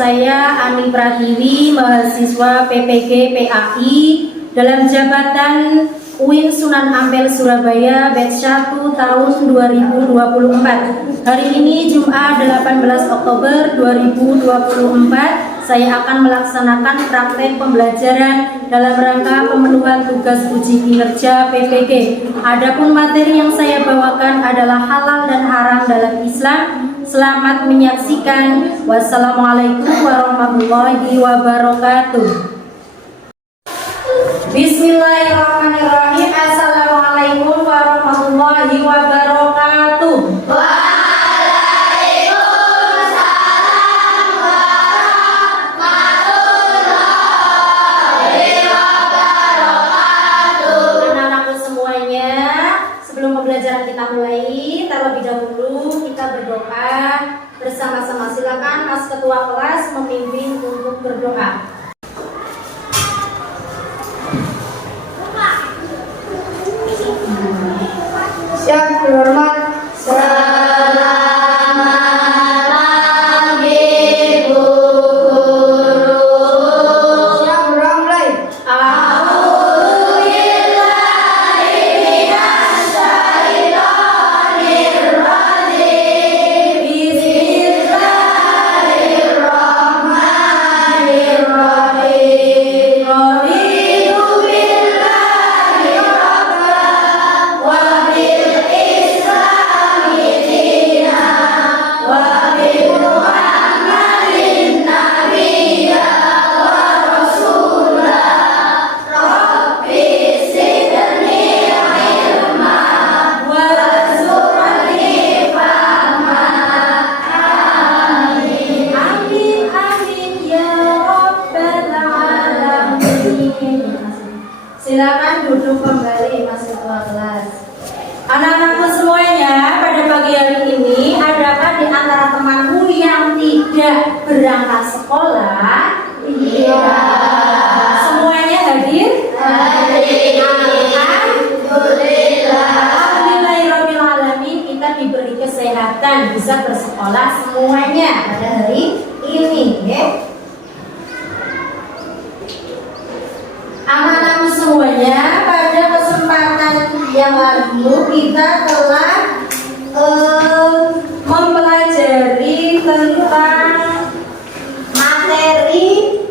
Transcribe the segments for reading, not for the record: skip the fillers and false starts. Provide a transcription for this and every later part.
saya Ani Pratiwi, mahasiswa PPG PAI dalam jabatan UIN Sunan Ampel Surabaya batch 1 tahun 2024. Hari ini Jumat 18 Oktober 2024, saya akan melaksanakan praktek pembelajaran dalam rangka pemenuhan tugas uji kinerja PPG. Adapun materi yang saya bawakan adalah halal dan haram dalam Islam. Selamat menyaksikan. Wassalamualaikum warahmatullahi wabarakatuh. Bismillahirrahmanirrahim. Assalamualaikum warahmatullahi wabarakatuh. Waalaikumsalam warahmatullahi wabarakatuh. Anak-anakku semuanya, sebelum pembelajaran kita mulai, terlebih dahulu kita berdoa bersama-sama. Silakan Mas Ketua kelas memimpin untuk berdoa. Siap berhormat. Selamat pagi Bu Guru. Siap mulai. Silakan duduk kembali Mas Ketua kelas. Anak-anakku semuanya, pada pagi hari ini adakah di antara temanmu yang tidak berangkat sekolah? Iya. Semuanya hadir? Hadir. Alhamdulillah. Alhamdulillahirrahmanirrahim, kita diberi kesehatan bisa bersekolah semuanya pada hari ini, ya. Anak-anakku semuanya, pada kesempatan yang lalu kita telah mempelajari tentang materi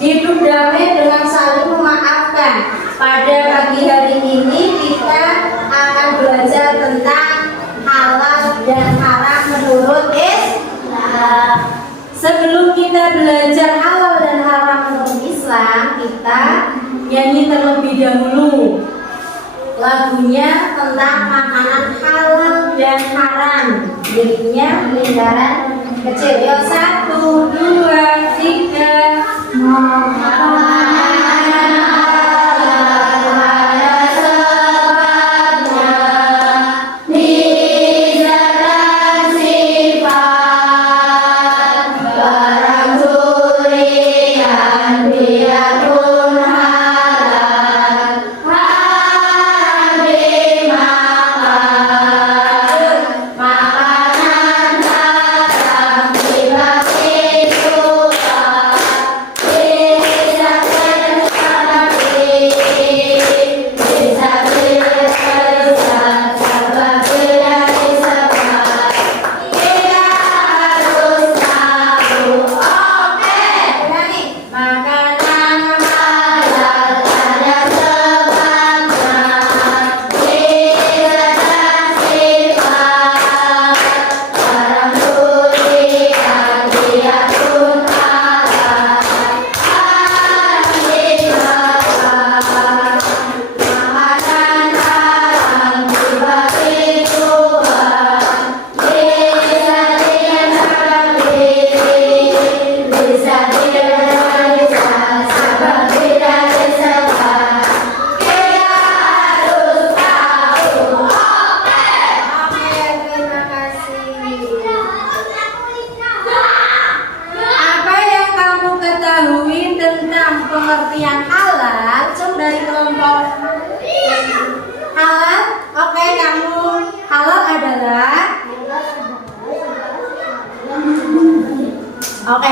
hidup damai dengan saling memaafkan. Pada pagi hari ini kita akan belajar tentang halal dan haram menurut Islam. Sebelum kita belajar halal dan haram menurut Islam, kita nyanyi terlebih dahulu lagunya tentang makanan halal dan haram. Liriknya lingkaran kecil. Yuk, 1, 2, 3. Pengertian halal, coba dari kelompok halal. Oke, kamu halal adalah Oke,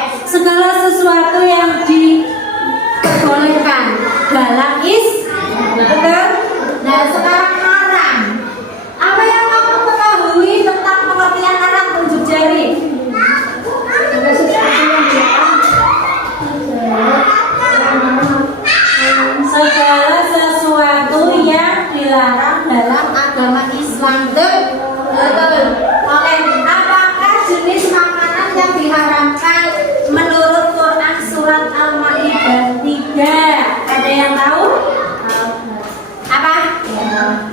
dalam betul. Nah sekarang haram. Apa yang kamu ketahui tentang pengertian haram? Tunjuk jari. Segala sesuatu yang dilarang dalam agama Islam. Betul. Oke, apakah jenis makanan yang diharamkan menurut Quran surat Al-Maidah 3? Ada yang tahu? Apa?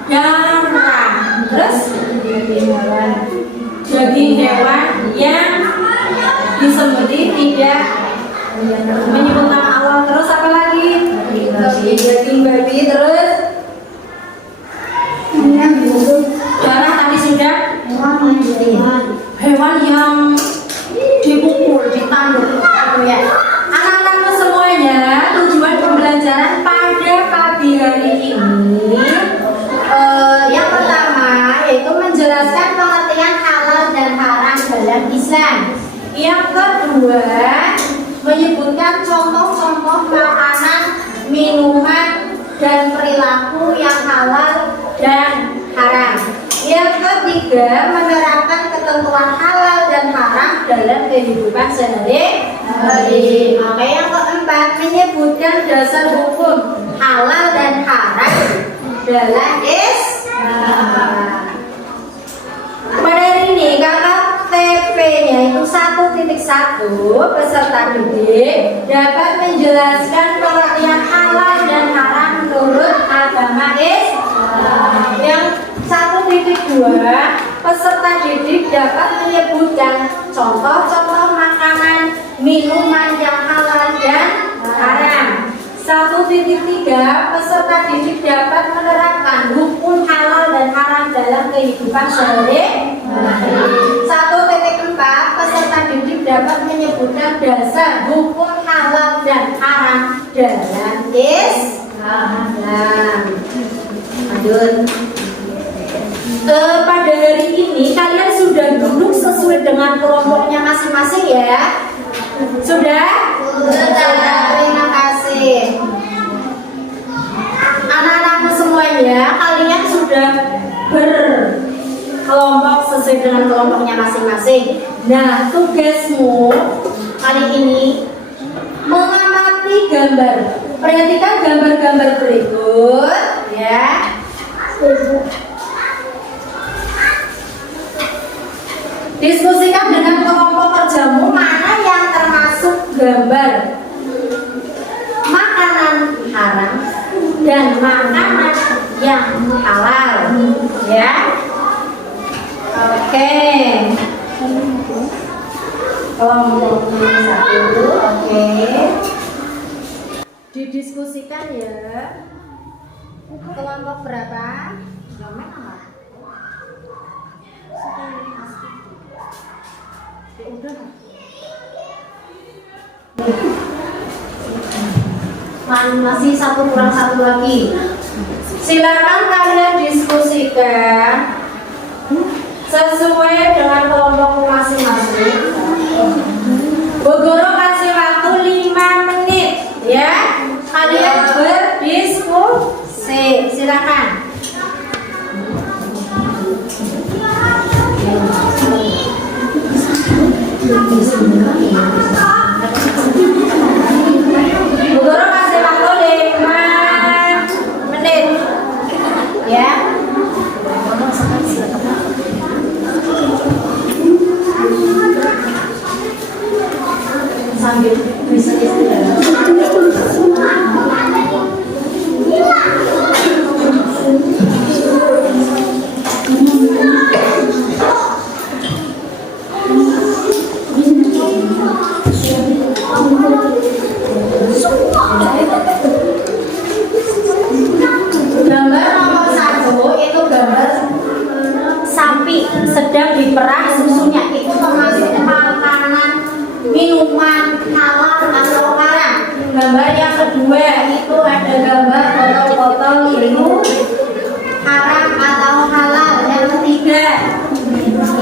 Garam. Terus daging hewan yang disembelih tidak menyebut nama Allah. Terus apa lagi? Daging babi. Terus darah tadi sudah. Hewan yang dipukul, ditanduk, gitu ya. Anak-anakku semuanya, tujuan pembelajaran pada pagi hari ini yang pertama yaitu menjelaskan pengertian halal dan haram dalam Islam. Yang kedua menyebutkan contoh-contoh makanan, minuman, dan perilaku yang halal dan haram. Yang ketiga menerapkan ketentuan halal dan haram dalam kehidupan sehari-hari. Oke, yang keempat menyebutkan dasar hukum halal dan haram dalam Islam. Pada hari ini kakak TP-nya itu 1.1 peserta didik dapat menjelaskan pengertian halal dan haram menurut agama Islam. Yang 1.2 peserta didik dapat menyebutkan contoh-contoh makanan, minuman yang halal dan haram. 1.3 peserta didik dapat menerapkan hukum halal dan haram dalam kehidupan sehari-hari. 1.4 peserta didik dapat menyebutkan dasar hukum halal dan haram dalam Islam. Lanjut. Pada hari ini kalian sudah duduk sesuai dengan kelompoknya masing-masing ya? Sudah? Sudah. Terima kasih. Anak-anakku semuanya, kalian sudah berkelompok sesuai dengan kelompoknya masing-masing. Nah, tugasmu kali ini mengamati gambar. Perhatikan gambar-gambar berikut ya. Diskusikan dengan kelompok kerjamu mana yang termasuk gambar makanan haram dan makanan yang halal ya. Oke. Kelompok satu, oke. Didiskusikan ya. Kelompok berapa? Masih satu kurang satu lagi. Silakan kalian diskusikan sesuai dengan kelompok masing-masing. Bu Guru kasih waktu 5 menit ya. Kalian berdiskusi. Silakan. Bu Guru kasih waktu 5 menit ya. Sambil bisa istirahat. Gambar nomor 1 itu gambar sapi sedang diperah susunya. Itu termasuk makanan, minuman halal atau haram. Gambar yang kedua itu ada gambar botol-botol minum haram atau halal. Yang ketiga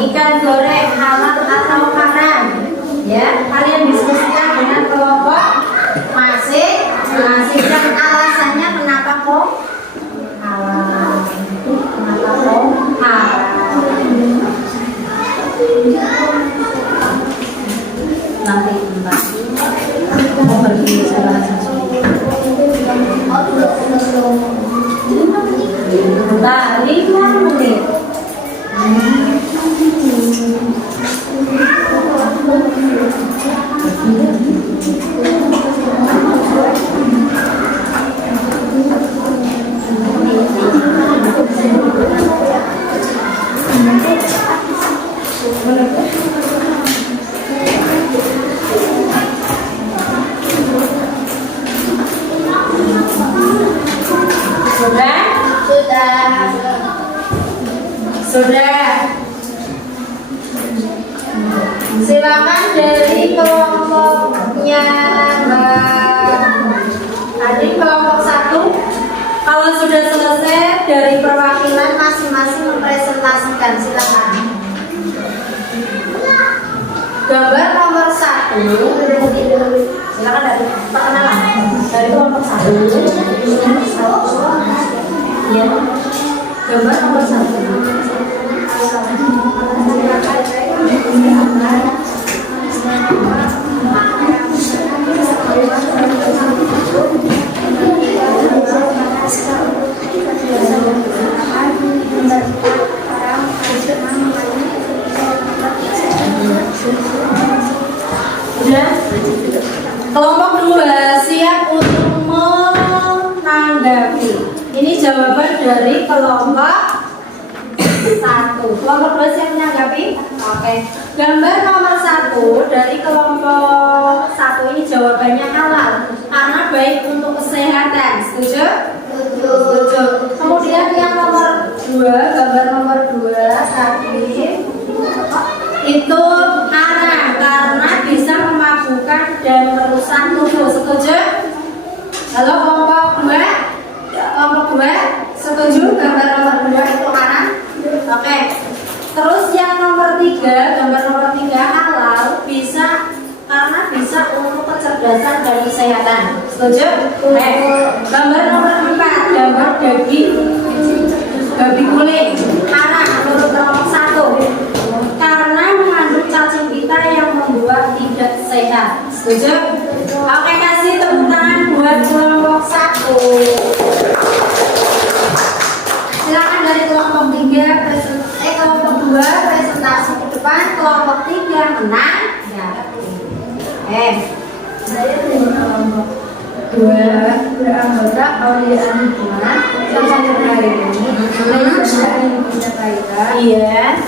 ikan goreng halal atau haram. Ya, kalian diskusikan dengan kelompok masing-masing. Kasihkan alasannya kenapa kok haram. Kenapa kok haram. Nanti Mbak mau pergi salah satu. Bentar, 5 menit. Sudah? Sudah. Silakan dari kelompoknya Mbak Adik, kelompok 1. Kalau sudah selesai dari perwakilan masing-masing mempresentasikan, silakan. Gambar nomor 1. Silakan dari perkenalan dari kelompok 1. Ya. Gambar nomor 1. Udah? Kelompok 2 siap untuk menanggapi. Ini jawaban dari kelompok 1. Kelompok 2 siap menanggapi? Oke. Gambar nomor 1 dari kelompok 1 ini jawabannya halal karena baik untuk kesehatan. Setuju? Setuju. Kemudian yang nomor 2, gambar nomor 2 tadi itu haram karena bisa memabukkan dan merusak tubuh. Setuju? Halo kelompok 2? Kelompok 2 setuju gambar nomor 2 itu haram? Oke. Terus yang nomor 3, gambar nomor 3 halal bisa karena bisa untuk kecerdasan dan kesehatan. Setuju? Gambar nomor 4, gambar daging babi kulit haram menurut kelompok 1 karena mengandung cacing pita yang membuat tidak sehat. Setuju? Oke, kasih tepuk tangan buat kelompok 1. Silakan dari kelompok 3 kelompok 2 presentasi ke depan, kelompok 3 menang. Saya dari kelompok 2 beranggota Aulia Anima sampai hari ini. Iya.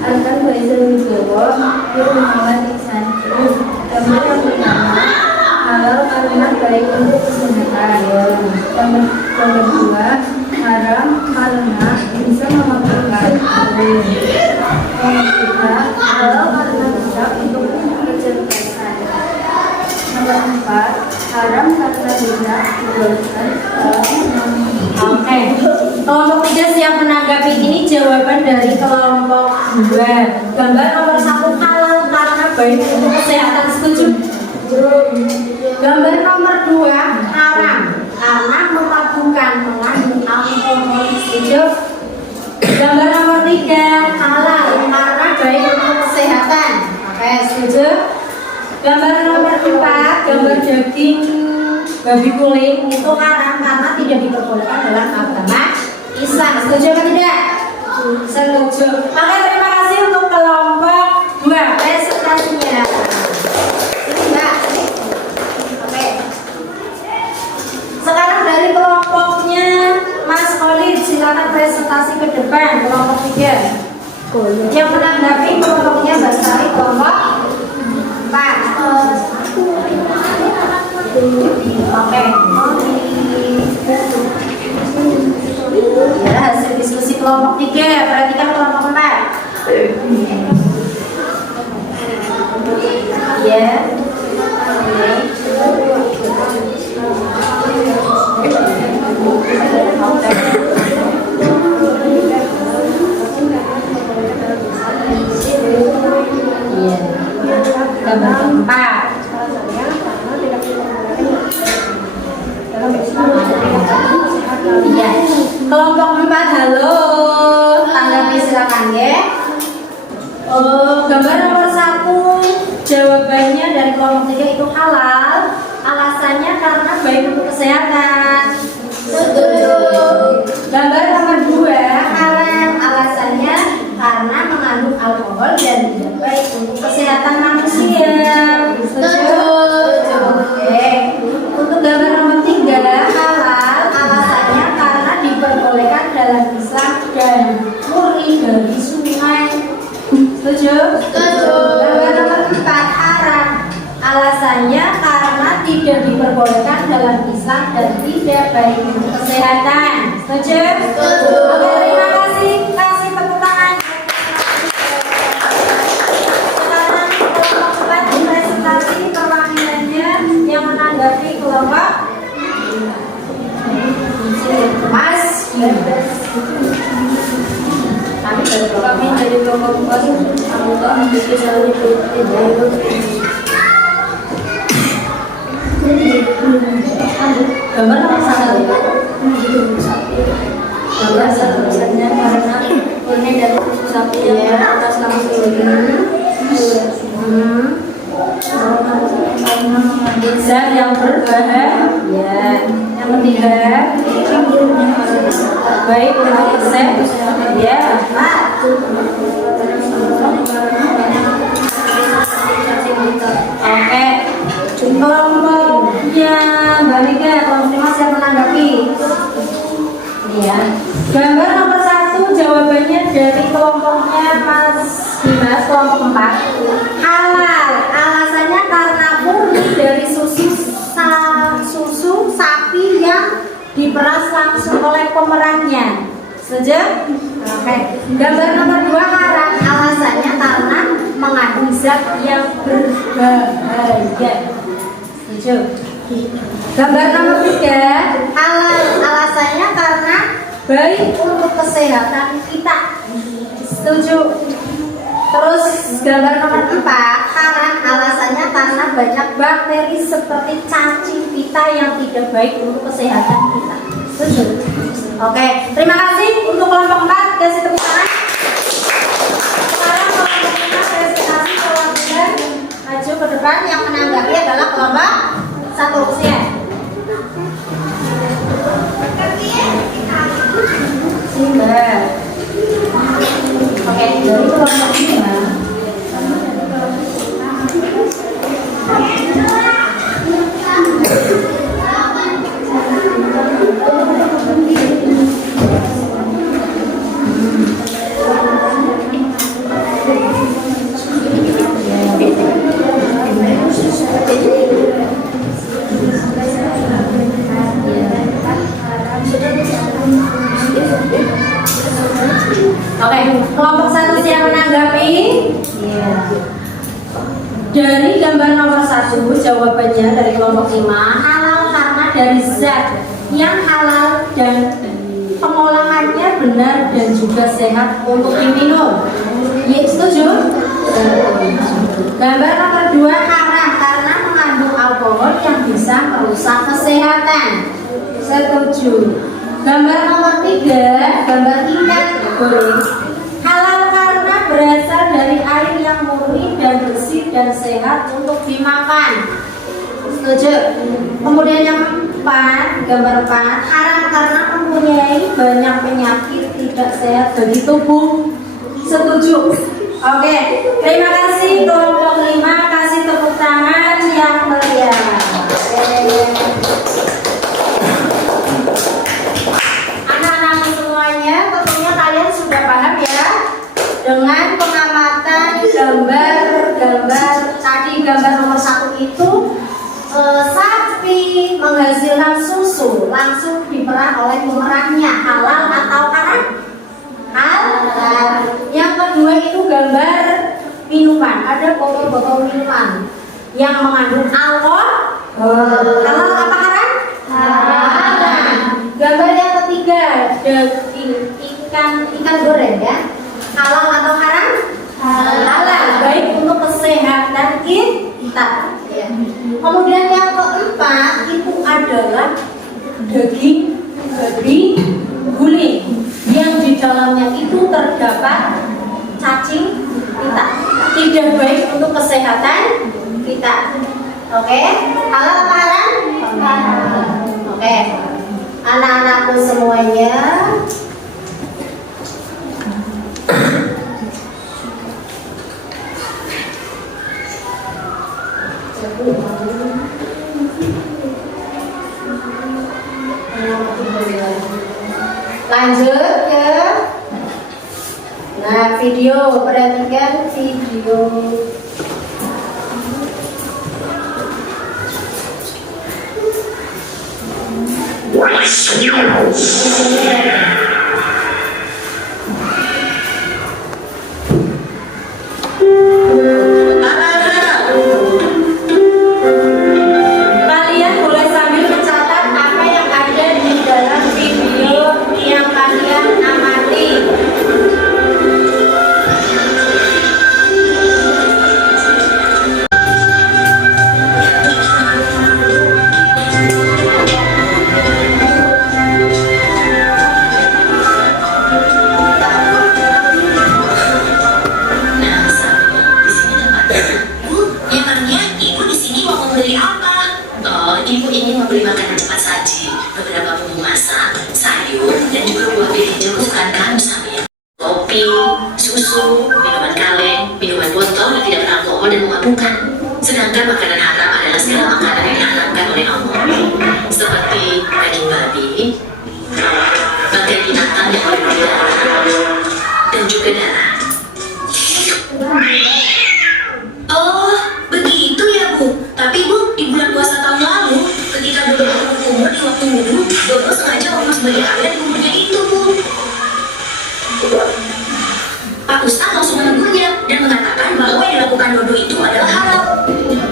Akan Faisal Wibowo, Guru Muhammad Iksan. Gambar yang pertama halal karena baik untuk kesehatan. Gambar kedua haram karena bisa memabukkan. Yang ketiga halal karena bisa untuk kecerdasan. Nomor 4 haram karena bisa dibolehkan. Oke. Kelompok 3 siap menanggapi. Ini jawaban dari kelompok 2. Gambar nomor 1 halal karena baik untuk kesehatan. Setuju? Gambar nomor 2 haram karena memabukkan, mengandung alkohol. Setuju? Gambar nomor 3 halal karena baik untuk kesehatan. Oke, setuju? Gambar nomor 4 gambar daging babi kulit itu haram karena tidak diperbolehkan dalam agama Islam. Setuju atau tidak? Setuju. Oke, terima kasih untuk kelompok 2 presentasinya. Ini Mbak. Oke. Sekarang dari kelompoknya Mas Khalid, silakan presentasi ke depan kelompok 3. Yang menanggapi kelompoknya Mbak Sari kelompok 4. Oke. Ya, hasil diskusi kelompok 3. Perhatikan kelompok 4. Ya. Gambar 4. Iya. Kelompok 4 halo. Tanggapi silakan ya. Gambar nomor 1 jawabannya dari kelompok 3 itu halal. Alasannya karena baik untuk kesehatan. Setuju. Gambar nomor 2 haram. Alasannya karena mengandung alkohol dan tidak baik untuk kesehatan manusia. Setuju. Oke. Untuk gambar nomor 3 halal. Alasannya karena diperbolehkan dalam Islam dan murni dari sungai. Setuju? Setuju. Gambar nomor 4 haram. Alasannya karena tidak diperbolehkan dalam Islam dan tidak baik untuk kesehatan. Setuju? Setuju. Oke, terima kasih. Kasih tepuk tangan. Sekarang kelompok 4 presentasi perwakilannya yang menanggapi kelompok Mas. Kami dari kelompok 4 anggota spesialis gambar nomor 1 gambar satu-satunya karena murni dari sapi yang atas langsung zat yang berbahaya. Yang ketiga baik untuk kesehatan ya. Oke, kelompoknya Mbak Mika, kelompok 5 siap menanggapi. Ini ya. Gambar nomor 1 jawabannya dari kelompoknya Mas Dimas, kelompok 4. Halal. Alasannya karena murni dari susu sapi yang diperas langsung oleh pemerannya. Setuju? Oke. Gambar nomor 2 haram. Alasannya karena mengandung zat yang berbahaya. Setuju? Gambar nomor 3 halal. Alasannya karena baik untuk kesehatan kita. Setuju? Terus gambar nomor 4 haram. Alasannya karena banyak bakteri seperti cacing pita yang tidak baik untuk kesehatan kita. Setuju? Oke, terima kasih untuk kelompok 4. Kasih tepuk tangan. Sekarang kelompok 5 presentasi perwakilan maju ke depan. Yang menanggapi adalah kelompok 1 usia. Simba. Oke, dari kelompok 5. Oke, kelompok 1 siap menanggapi. Iya. Dari gambar nomor 1 jawabannya dari kelompok 5 halal karena dari zat yang halal dan pengolahannya benar dan juga sehat untuk diminum. Ya, setuju? Gambar nomor 2 haram karena mengandung alkohol yang bisa merusak kesehatan. Setuju. Gambar nomor 3 gambar ikan goreng halal karena berasal dari air yang murni dan bersih dan sehat untuk dimakan. Setuju? Kemudian yang 4 gambar 4 haram karena mempunyai banyak penyakit tidak sehat bagi tubuh. Setuju? Oke, terima kasih kelompok 5. Kasih tepuk tangan yang meriah. Anak-anak semuanya, tentunya kalian sudah paham ya dengan pengamatan gambar tadi. Gambar nomor 1 itu sapi menghasilkan susu langsung diperah oleh pemerannya, halal atau haram? Halal. Yang kedua itu gambar minuman, ada botol-botol minuman yang mengandung alkohol, halal apa haram? Halal. Gambar yang ketiga daging ikan goreng ya, halal atau haram? Halal, baik untuk kesehatan kita. Kemudian yang keempat itu adalah daging babi guling yang di dalamnya itu terdapat cacing pita. Tidak baik untuk kesehatan kita. Oke? Halal apa haram? Oke. Anak-anakku semuanya, lanjut ya. Nah, video, perhatikan video. Kalian boleh sambil mencatat apa yang ada di dalam video yang kalian amati. Ibu ingin membeli makanan cepat saji, beberapa bumbu masak, sayur, dan juga buah pilihan kesukaan kamu Samir. Kopi, susu, minuman kaleng, minuman botol yang tidak beralkohol dan memabukkan. Sedangkan makanan haram adalah segala makanan yang diharamkan oleh Allah, seperti daging babi, bangkai binatang yang berdarah, dan juga darah. Oh, begitu ya Bu. Tapi Bu, di bulan puasa tahun lalu, ketika Dodo berkumur di waktu wudhu, Dodo sengaja ngomong sebagai air dan kumurnya itu Bu. Pak Ustadz langsung menegurnya dan mengatakan bahwa yang dilakukan Dodo itu adalah haram.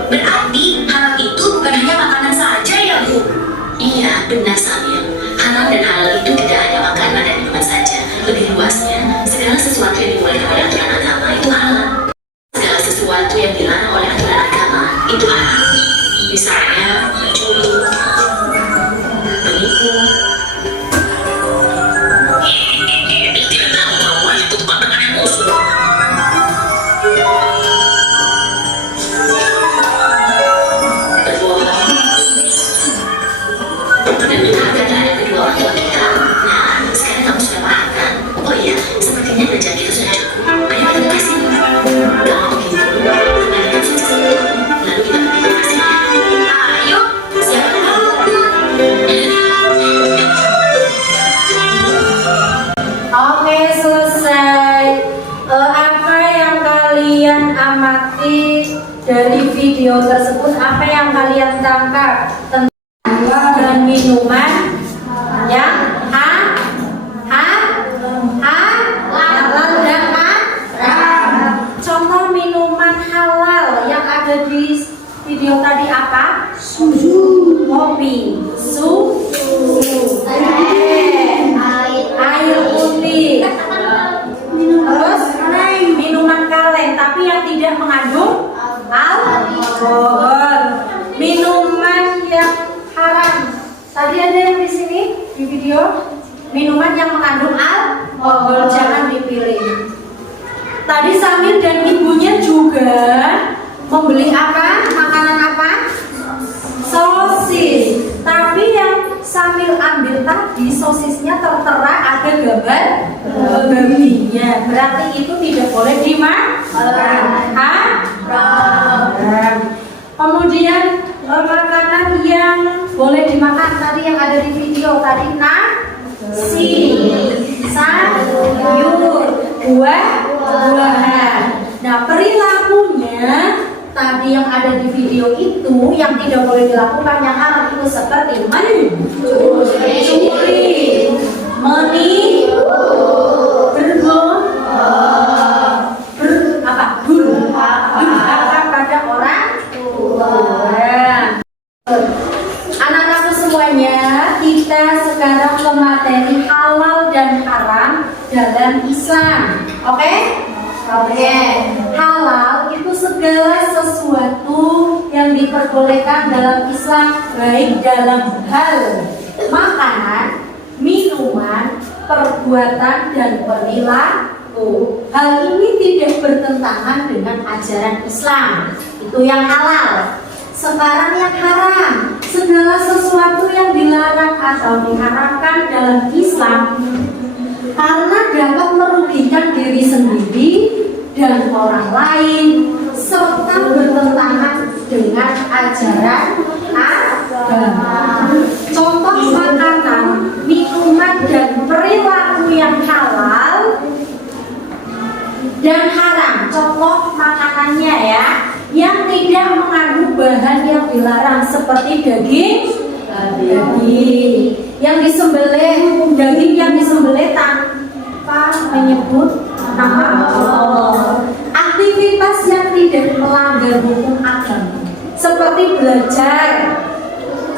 Berarti haram itu bukan hanya makanan saja ya Bu? Iya, benar Samir. Haram dan halal itu tidak hanya makanan dan minuman saja. Lebih luasnya, segala sesuatu yang dibolehkan oleh aturan agama itu halal. Segala sesuatu yang dilarang oleh aturan agama itu haram. Misalnya mencuri, menipu. Tidak tahu bahwa itu makanan yang musuh. Berbohong dan menjaga terhadap kedua orang tua kita. Nah, sekarang kamu sudah paham kan? Oh iya, sepertinya belajar kita sudah cukup. Ayo kita kasih. Kalau begitu, kembalikan sisi. Lalu kita berikan hasilnya. Ayo, siapa tahu? Oke, selesai. Apa yang kalian amati dari video tersebut? Apa yang kalian tangkap tentang dan minuman yang halal dan haram? Contoh minuman halal yang ada di video tadi apa? Susu, kopi, air putih, terus minuman kaleng tapi yang tidak mengandung alkohol. Minuman yang haram tadi ada yang di sini di video, minuman yang mengandung alkohol jangan dipilih. Tadi Samir dan ibunya juga membeli apa? Makanan apa? Sosis. Tapi yang Samir ambil tadi sosisnya tertera ada gambar babinya. Berarti itu tidak boleh dimakan. Kemudian makanan yang boleh dimakan tadi yang ada di video tadi nasi, sayur, buah-buahan. Nah, perilakunya tadi yang ada di video itu yang tidak boleh dilakukan yang haram itu seperti mencuri, menipu, durhaka pada orang tua. Anak-anakku semuanya, kita sekarang ke materi halal dan haram dalam Islam. Oke? Oke. Halal itu segala sesuatu yang diperbolehkan dalam Islam, baik dalam hal makan perbuatan dan perilaku. Hal ini tidak bertentangan dengan ajaran Islam. Itu yang halal. Sekarang yang haram, segala sesuatu yang dilarang atau diharamkan dalam Islam karena dapat merugikan diri sendiri dan orang lain serta bertentangan dengan ajaran agama. Contoh makanan, minuman dan perilaku yang halal dan haram. Contoh makanannya ya, yang tidak mengandung bahan yang dilarang seperti daging yang disembelih, daging yang disembelih tanpa menyebut nama Allah. Aktivitas yang tidak melanggar hukum agama seperti belajar,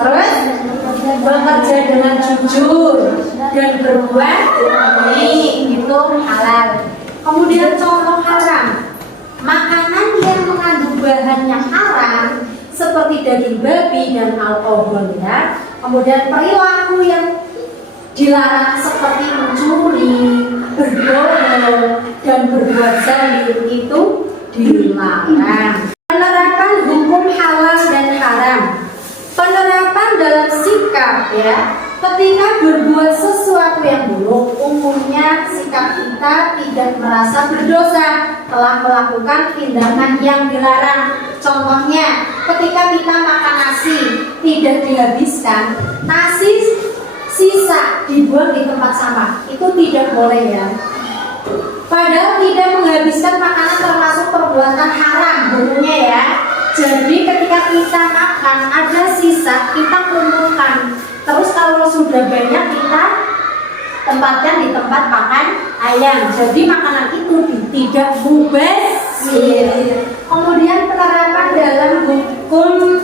terus bekerja dengan jujur dan berbuat baik, itu halal. Kemudian contoh haram, makanan yang mengandung bahan yang haram seperti daging babi dan alkohol ya. Kemudian perilaku yang dilarang seperti mencuri, berbohong dan berbuat zalim itu dilarang. Penerapan hukum halal dan haram. Penerapan dalam sikap ya. Ketika berbuat sesuatu yang buruk, umumnya sikap kita tidak merasa berdosa telah melakukan tindakan yang dilarang. Contohnya, ketika kita makan nasi tidak dihabiskan, nasi sisa dibuang di tempat sampah, itu tidak boleh ya. Padahal tidak menghabiskan makanan termasuk perbuatan haram hukumnya ya. Jadi ketika kita makan ada sisa, kita kumpulkan. Terus kalau sudah banyak kita tempatkan di tempat makan ayam. Jadi makanan itu tidak mubazir. Kemudian penerapan dalam hukum,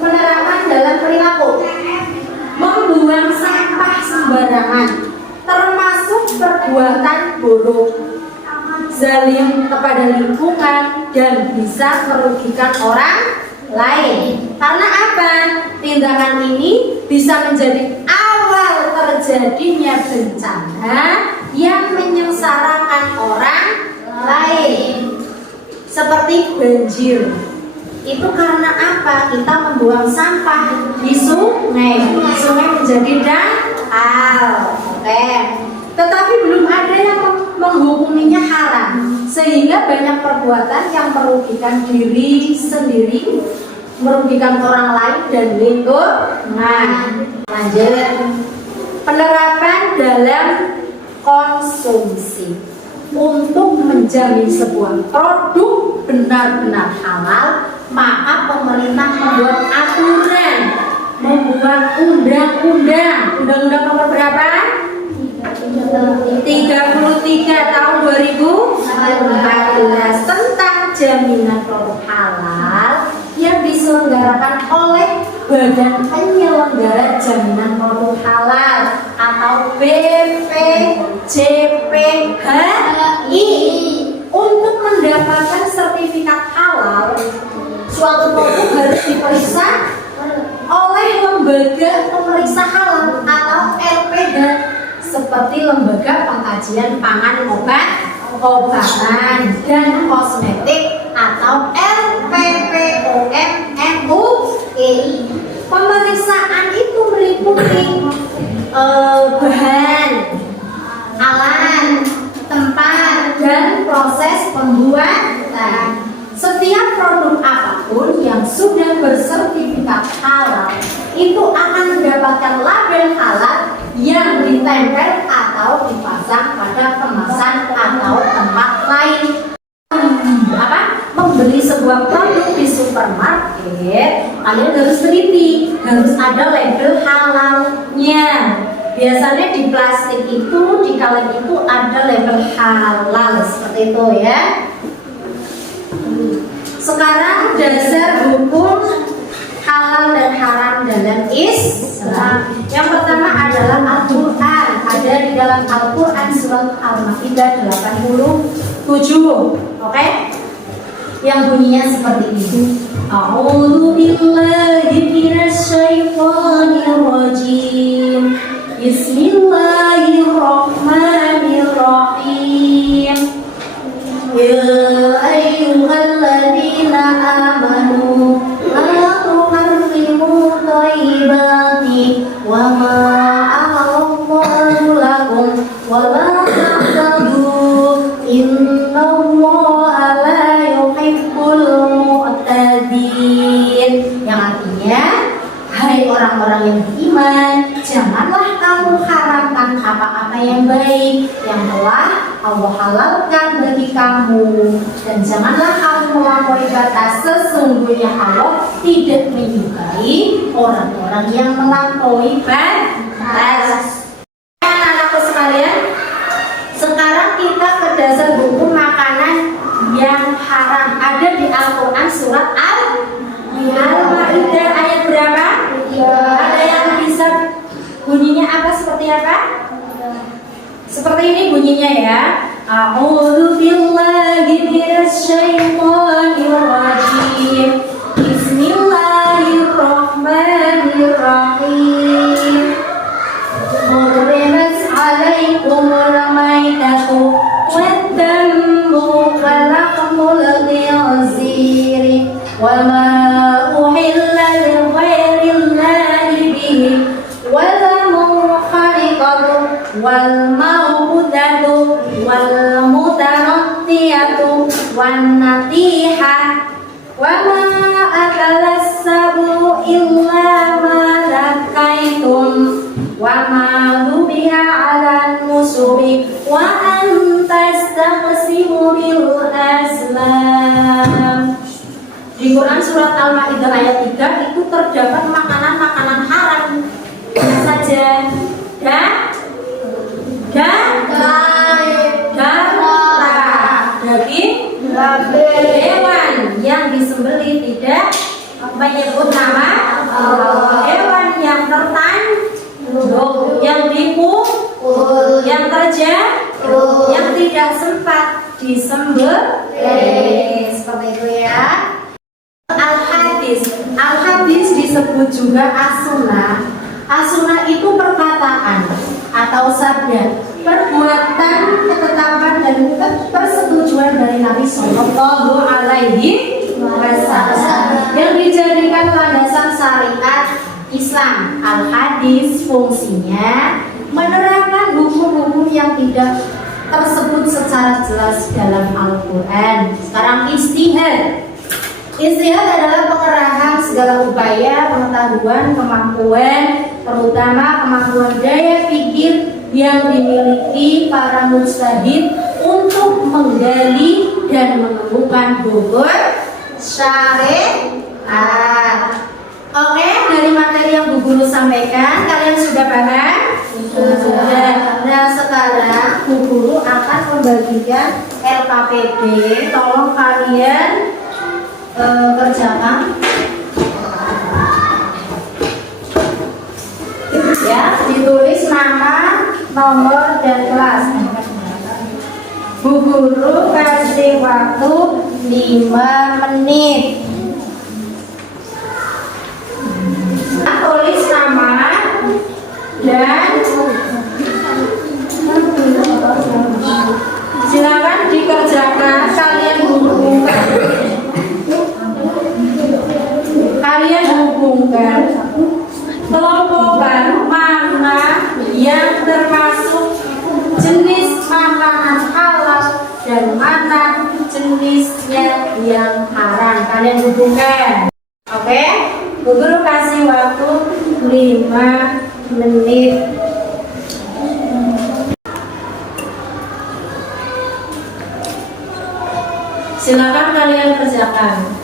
penerapan dalam perilaku, membuang sampah sembarangan, termasuk perbuatan buruk, zalim kepada lingkungan dan bisa merugikan orang lain. Karena apa? Tindakan ini bisa menjadi awal terjadinya bencana yang menyengsarakan orang lain, seperti banjir. Itu karena apa? Kita membuang sampah di sungai. Sungai menjadi dangkal. Oke. Tetapi belum ada yang menghukuminya haram, sehingga banyak perbuatan yang merugikan diri sendiri, merugikan orang lain dan lingkungan. Lanjut. Penerapan dalam konsumsi. Untuk menjamin sebuah produk benar-benar halal, maka pemerintah membuat aturan, membuat undang-undang nomor berapa? 33 tahun 2014 tentang jaminan produk halal yang diselenggarakan oleh Badan Penyelenggara Jaminan Produk Halal atau BPJPHI. Untuk mendapatkan sertifikat halal, suatu produk harus diperiksa oleh lembaga pemeriksa halal atau LPH, seperti Lembaga Pengkajian Pangan, Obatan dan Kosmetik atau LPPOM-MUI. Pemeriksaan itu meliputi bahan, alat, tempat, dan proses pembuatan. Setiap produk apapun yang sudah bersertifikat halal itu akan mendapatkan label halal yang ditempel atau dipasang pada kemasan atau tempat lain. Membeli sebuah produk di supermarket, kalian harus teliti, harus ada label halalnya. Biasanya di plastik itu, di kaleng itu ada label halal seperti itu ya. Sekarang dasar hukum halal dan haram dalam Islam. Yang pertama adalah Al-Quran. Ada di dalam Al-Quran surat Al-Ma'idah 87. Oke? Yang bunyinya seperti ini. A'udzu billahi minasy syaithanir rajim. Bismillahirrahmanirrahim. ja'alallahu lakum wa la ta'tadu innallaha la yuhibbul mu'tadin. Yang artinya, hai orang-orang yang beriman, janganlah kamu haramkan apa-apa yang baik yang telah Allah halalkan bagi kamu, dan janganlah kamu melampaui batas. Sesungguhnya Allah tidak menyukai orang-orang yang melampaui batas. Anak-anakku sekalian, sekarang kita ke dasar buku makanan yang haram. Ada di Al-Quran surat Al-Ma'idah ayat berapa? Ada yang bisa bunyinya apa, seperti apa? Seperti ini bunyinya ya. A'udzu billahi minasyaitonir rajim. Bismillahirrahmanirrahim. Hurrimat 'alaikumul maitatu wad-damu wa lahmul khinziri wa ma uhilla li ghairillahi bihi wal munkhariqatu wal mawqudatu wal mutanattiyatu wan natihah wa ma akalas sabu illa ma zakaitum wa ma dhubiha 'alan nusubi wa an tastaqsimu bil azlam. Di Quran surat Al-Ma'idah ayat 3 itu terdapat makanan-makanan haram saja. Daging hewan yang disembelih tidak menyebut nama Allah, hewan yang tertanduk, yang dipukul, yang terjatuh, yang tidak sempat disembelih, seperti itu ya. Al-hadis disebut juga as-sunnah. As-sunnah itu perkataan atau sabda, perbuatan, ketetapan dan persetujuan dari Nabi Sallallahu Alaihi Wasallam yang dijadikan landasan syariat Islam. Al-hadis fungsinya menerangkan hukum-hukum yang tidak tersebut secara jelas dalam Al-Quran. Sekarang istihad. Istihad adalah pengerahan segala upaya, pengetahuan, kemampuan, terutama kemampuan daya pikir yang dimiliki para mujtahid untuk menggali dan menemukan bobot syariat. Oke, dari materi yang Bu Guru sampaikan, kalian sudah paham? Sudah. Nah, sekarang Bu Guru akan membagikan LKPD. Tolong kalian kerjakan ya, ditulis nama, nomor, dan kelas. Bu Guru kasih waktu 5 menit. Tulis nama dan silakan dikerjakan. Kalian hubungkan kelompokan mana yang termasuk jenis makanan halal dan mana jenisnya yang haram. Kalian hubungkan. Oke? Bu Guru kasih waktu 5 menit. Silakan kalian kerjakan.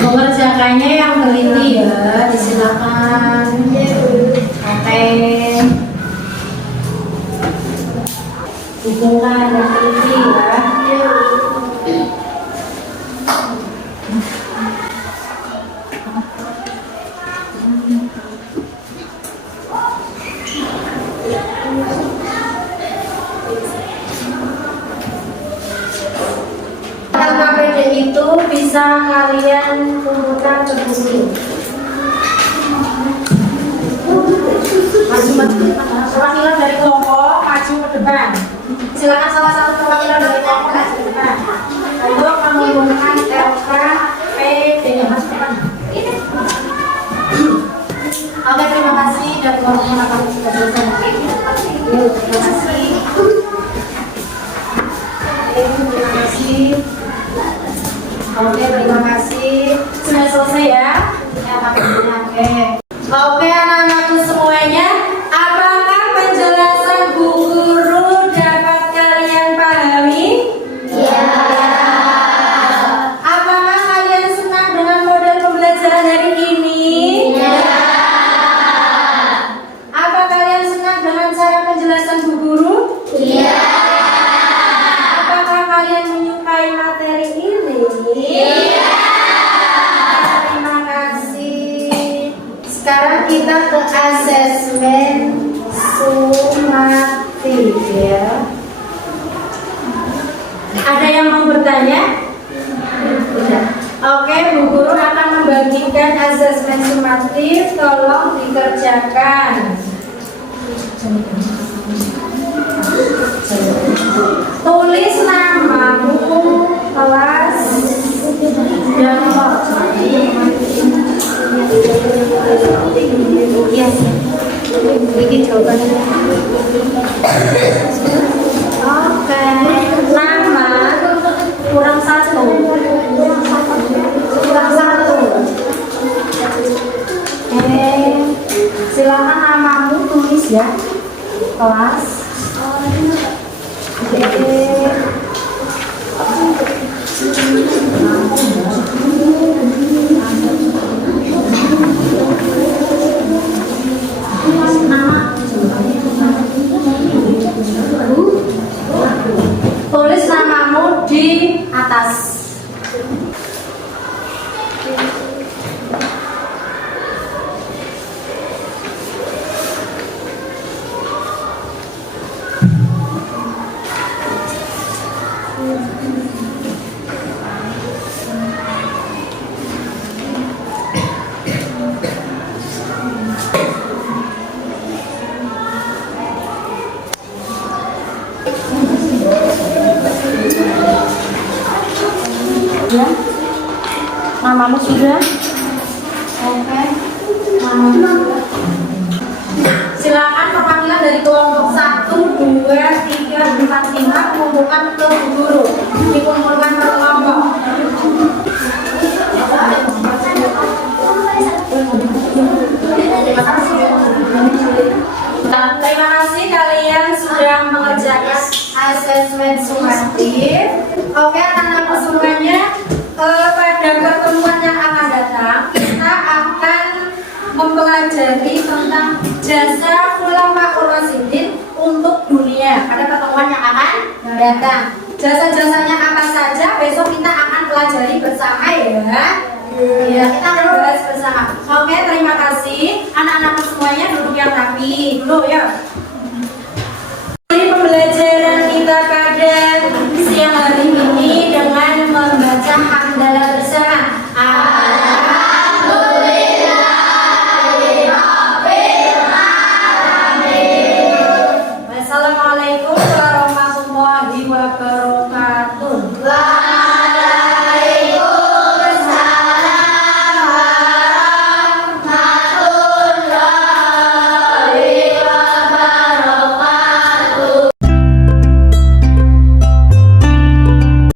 Mengerjakannya yang teliti ya, disilakan. Oke. Hubungan yang teliti ya. LKPD itu bisa kalian kumpulkan ke buku. Oke, terima kasih dan teman-teman akan sudah selesai. Terima kasih. Terima kasih. Oke, terima kasih. Sudah selesai ya? Ya, oke. Oke, anak-anakku semuanya, apakah penjelasan Bu Guru dapat kalian pahami? Ya. Apakah kalian senang dengan model pembelajaran hari ini? Ya. Apa kalian senang dengan cara penjelasan Bu Guru? Ya. Apakah kalian menyukai materi ini? Ya. Terima kasih. Sekarang kita ke asesmen sumatif ya. Ada yang mau bertanya? Tidak. Oke, Bu Guru akan membagikan asesmen sumatif. Tolong dikerjakan. Tulis namamu, kelas, dan yes. Ini jawabannya. Oke, nama kurang satu. Kurang satu. Silakan namamu tulis ya. Kelas. Tulis namamu di atas. Ya, namamu sudah? Oke, namamu sudah. Silakan perwakilan dari kelompok 1, 2, 3, 4, 5 mengumpulkan ke Bu Guru. Dikumpulkan per kelompok. Terima kasih kalian sudah mengerjakan asesmen sumatif. Oke, anak-anak semuanya, pada pertemuan yang akan datang kita akan mempelajari tentang jasa ulama Rasyidin untuk dunia. Pada pertemuan yang akan datang, jasa-jasanya apa saja besok kita akan pelajari bersama ya. Ya, kita akan bahas bersama. Oke, terima kasih. Anak-anak semuanya duduk yang rapi dulu ya.